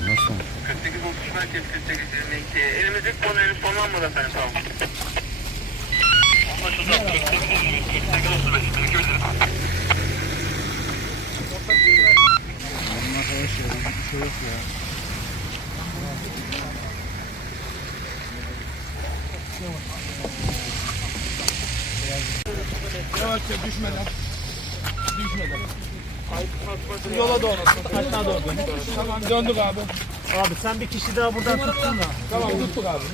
Nasıl? 48 30 merkez 48 22. Elimizdeki konu henüz sonlanmadı efendim tamam. Anlaşıldı. 48 48 35 12 bitir. Bunlar savaş ya. Bir şey yok ya. Yavaş. Yavaşça düşmeden. Düşmeden. Yola doğru. Hatta doğru. Tamam döndük abi. Abi sen bir kişi daha buradan tutsana. Tamam tuttuk abi.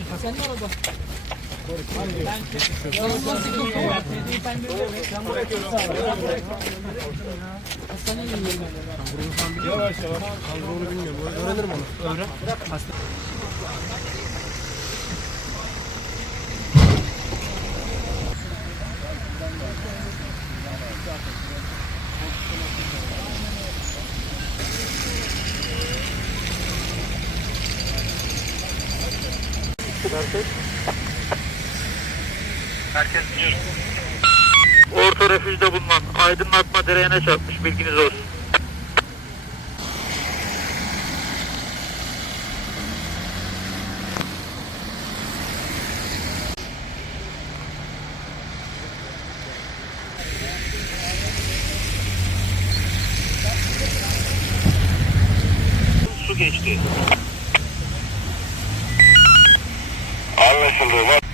Yavaş yavaş. Onu bilmiyorum. Öğrenirim onu. Öğren. Herkes Orta refüjde bulunan aydınlatma direğine çarpmış bilginiz olsun. அதெல்லாம் சொல்றேன்